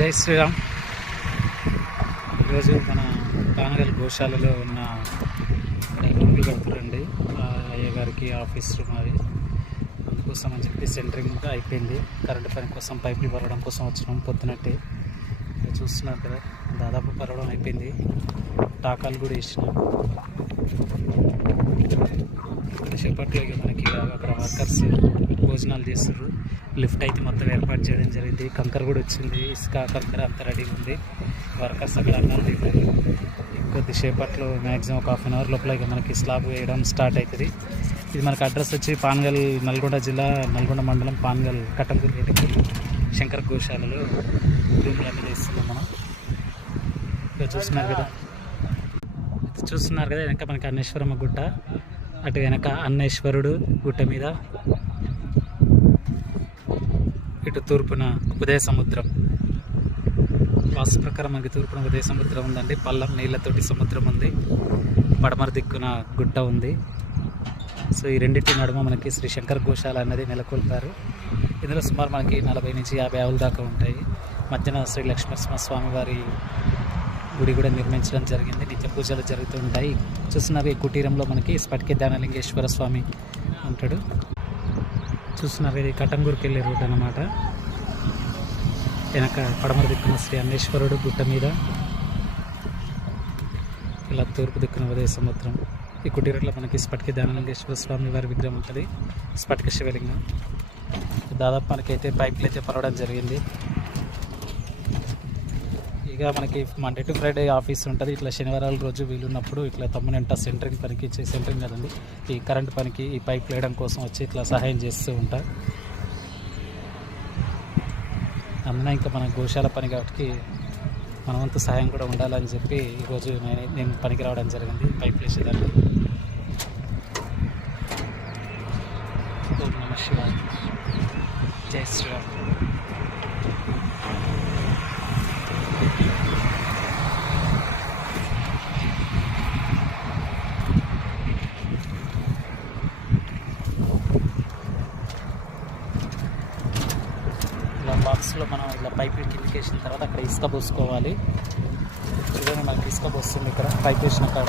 జై శ్రీరామ్. ఈరోజు మన పానగల్ గోశాలలో ఉన్న రూమ్లు కడుతురండి. అయ్య గారికి ఆఫీస్ రూమ్ అది, అందుకోసం అని చెప్పి సెంటరింగ్ అయిపోయింది. కరెంటు పని కోసం పైపులు పరవడం కోసం వచ్చినాం పొద్దునట్టే. చూస్తున్నారు కదా, దాదాపు పరవడం అయిపోయింది. టాకాలు కూడా వేసినాం. చేపట్లో మనకి అక్కడ వర్కర్స్ భోజనాలు చేస్తారు. లిఫ్ట్ అయితే మొత్తం ఏర్పాటు చేయడం జరిగింది. కంకర కూడా వచ్చింది, ఇసుక కంకర అంతా రెడీగా ఉంది. వర్కర్స్ అక్కడ అన్నారు తింటారు. ఇంకొద్ది సేపట్లో మ్యాక్సిమం ఒక హాఫ్ అన్ అవర్ లోపల మనకి స్లాబ్ వేయడం స్టార్ట్ అవుతుంది. ఇది మనకి అడ్రస్ వచ్చి పానగల్, నల్గొండ జిల్లా, నల్గొండ మండలం, పానగల్ కట్టంపూర్ రోడ్డుకి శంకర్ గోశాలలో రూమ్లు అన్నీ చేస్తున్నాం మనం. ఇక్కడ చూస్తున్నారు కదా వెనక మనకి అన్నేశ్వరమ్మ గుట్ట, అటు వెనక అన్నేశ్వరుడు గుట్ట మీద, ఇటు తూర్పున ఉదయ సముద్రం. వాస్తు ప్రకారం మనకి తూర్పున ఉదయ సముద్రం ఉందండి. పల్లం నీళ్ళతోటి సముద్రం ఉంది. పడమర దిక్కున గుట్ట ఉంది. సో ఈ రెండింటి నడుమ మనకి శ్రీ శంకర్ గోశాల అనేది నెలకొల్పారు. ఇందులో సుమారు మనకి 40 నుంచి 50 ఆవుల దాకా ఉంటాయి. మధ్యన శ్రీ లక్ష్మీనరసింహస్వామి వారి గుడి కూడా నిర్మించడం జరిగింది. నిత్య పూజలు జరుగుతూ ఉంటాయి. చూస్తున్నారు ఈ కుటీరంలో మనకి స్ఫటిక ధ్యానలింగేశ్వర స్వామి ఉంటాడు. చూస్తున్నారు ఇది కట్టంగూరుకి వెళ్ళే రూట్ అన్నమాట. వెనక పడమర దిక్కున శ్రీ అన్నేశ్వరుడు గుట్ట మీద, ఇలా తూర్పు దిక్కున ఉదయ సముద్రం. ఈ కుటీరంలో మనకి స్ఫటిక ధ్యానలింగేశ్వర స్వామి వారి విగ్రహం ఉంటుంది, స్ఫటిక శివలింగం. దాదాపు మనకైతే పైపులు అయితే పరవడం జరిగింది. ఇక మనకి మండే టు ఫ్రైడే ఆఫీస్ ఉంటుంది. ఇట్లా శనివారాల రోజు వీలున్నప్పుడు ఇట్లా తమ్మునంట సెంటరింగ్ పనికి, సెంటరింగ్ కదండి, ఈ కరెంట్ పనికి, ఈ పైప్ వేయడం కోసం వచ్చి ఇట్లా సహాయం చేస్తూ ఉంటా. అన్న ఇంకా మన గోశాల పని కాబట్టి మన వంతు సహాయం కూడా ఉండాలని చెప్పి ఈరోజు నేను పనికి రావడం జరిగింది పైప్ వేసేదాన్ని. ఓం నమః శివాయ. జై శ్రీరామ్. బాక్స్లో మనం ఇలా పైప్ కిందకి వేసిన తర్వాత అక్కడ ఇసుక పోసుకోవాలి. చూడండి మనకి ఇసుక పోస్తుంది ఇక్కడ పైప్ వేసిన కాడ.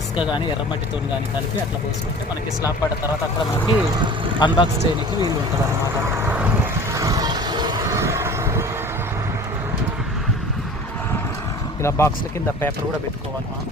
ఇసుక కానీ ఎర్రమట్టితో కానీ కలిపి అట్లా పోసుకుంటే మనకి స్లాబ్ పడ్డ తర్వాత అక్కడ మనకి అన్బాక్స్ చేయడానికి వీలు ఉంటుంది అన్నమాట. ఇలా బాక్స్ల కింద పేపర్ కూడా పెట్టుకోవాలి మనం.